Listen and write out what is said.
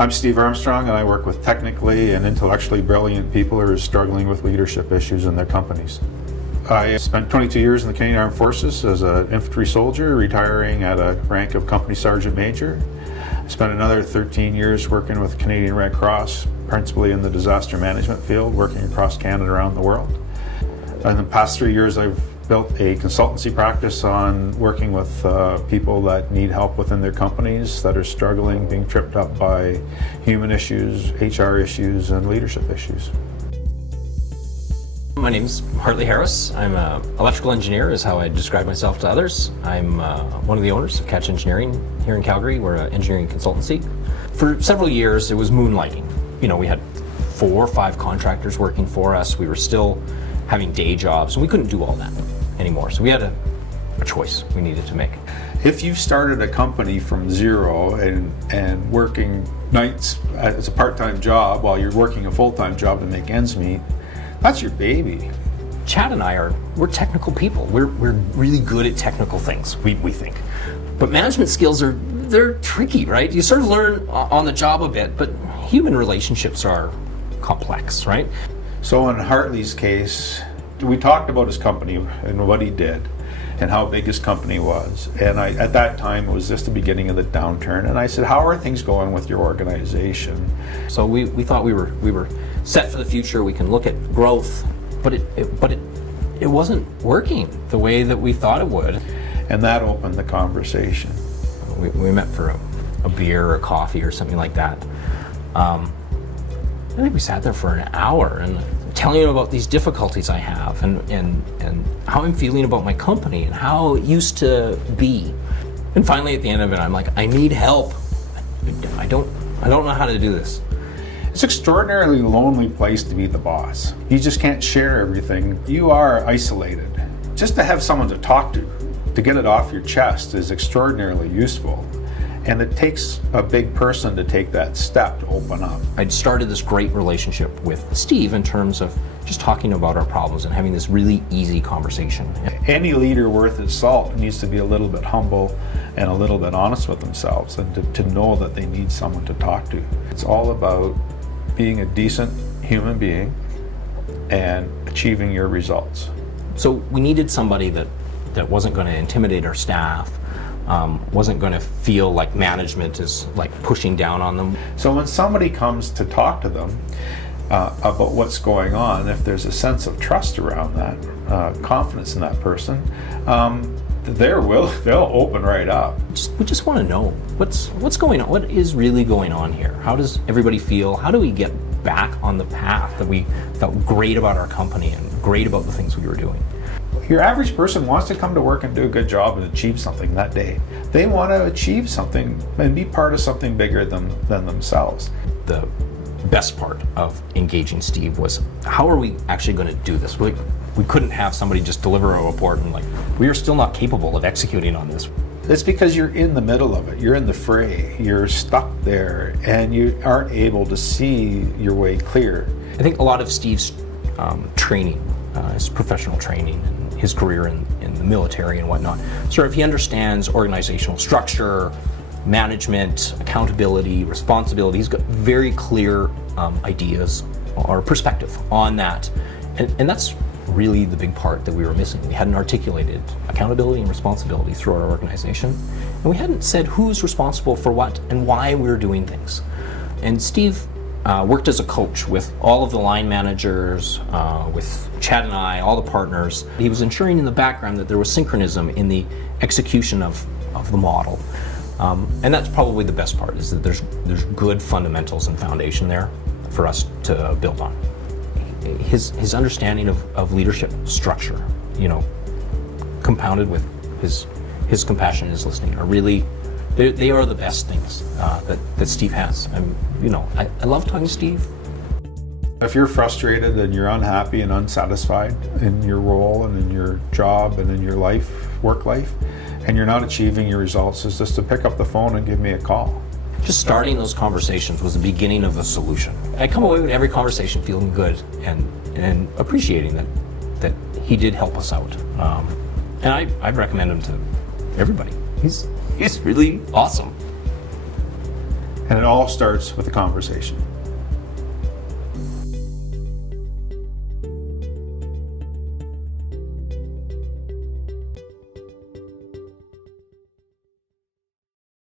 I'm Steve Armstrong, and I work with technically and intellectually brilliant people who are struggling with leadership issues in their companies. I spent 22 years in the Canadian Armed Forces as an infantry soldier, retiring at a rank of Company Sergeant Major. I spent another 13 years working with Canadian Red Cross, principally in the disaster management field, working across Canada around the world. In the past 3 years, I've built a consultancy practice on working with people that need help within their companies that are struggling, being tripped up by human issues, HR issues, and leadership issues. My name's Hartley Harris. I'm an electrical engineer is how I describe myself to others. I'm one of the owners of Catch Engineering here in Calgary. We're an engineering consultancy. For several years, it was moonlighting. You know, we had 4 or 5 contractors working for us. We were still having day jobs, and we couldn't do all that anymore. So we had a choice we needed to make. If you've started a company from zero and working nights as a part-time job while you're working a full-time job to make ends meet, that's your baby. Chad and I we're technical people. We're really good at technical things, we think. But management skills they're tricky, right? You sort of learn on the job a bit, but human relationships are complex, right? So in Hartley's case, we talked about his company and what he did and how big his company was. And at that time, it was just the beginning of the downturn. And I said, how are things going with your organization? So we thought we were set for the future. We can look at growth, but it wasn't working the way that we thought it would. And that opened the conversation. We met for a beer or a coffee or something like that. I think we sat there for an hour and telling him about these difficulties I have and how I'm feeling about my company and how it used to be. And finally at the end of it, I'm like, I need help. I don't know how to do this. It's an extraordinarily lonely place to be the boss. You just can't share everything. You are isolated. Just to have someone to talk to get it off your chest is extraordinarily useful. And it takes a big person to take that step to open up. I'd started this great relationship with Steve in terms of just talking about our problems and having this really easy conversation. Any leader worth its salt needs to be a little bit humble and a little bit honest with themselves and to know that they need someone to talk to. It's all about being a decent human being and achieving your results. So we needed somebody that wasn't going to intimidate our staff, wasn't going to feel like management is like pushing down on them. So when somebody comes to talk to them about what's going on, if there's a sense of trust around that, confidence in that person, they'll open right up. We just want to know what's going on. What is really going on here? How does everybody feel? How do we get back on the path that we felt great about our company and great about the things we were doing? Your average person wants to come to work and do a good job and achieve something that day. They want to achieve something and be part of something bigger than themselves. The best part of engaging Steve was, how are we actually going to do this? We couldn't have somebody just deliver a report and we are still not capable of executing on this. It's because you're in the middle of it. You're in the fray. You're stuck there and you aren't able to see your way clear. I think a lot of Steve's training, his professional training, his career in the military and whatnot. So if he understands organizational structure, management, accountability, responsibility, he's got very clear ideas or perspective on that. And that's really the big part that we were missing. We hadn't articulated accountability and responsibility through our organization. And we hadn't said who's responsible for what and why we were doing things. And Steve worked as a coach with all of the line managers, with Chad and I, all the partners. He was ensuring in the background that there was synchronism in the execution of the model. And that's probably the best part, is that there's good fundamentals and foundation there for us to build on. His understanding of leadership structure, compounded with his compassion and his listening are really, they are the best things that Steve has. I love talking to Steve. If you're frustrated and you're unhappy and unsatisfied in your role and in your job and in your work life, and you're not achieving your results, is just to pick up the phone and give me a call. Just starting those conversations was the beginning of the solution. I come away with every conversation feeling good and appreciating that he did help us out. And I'd recommend him to everybody. He's really awesome. And it all starts with a conversation.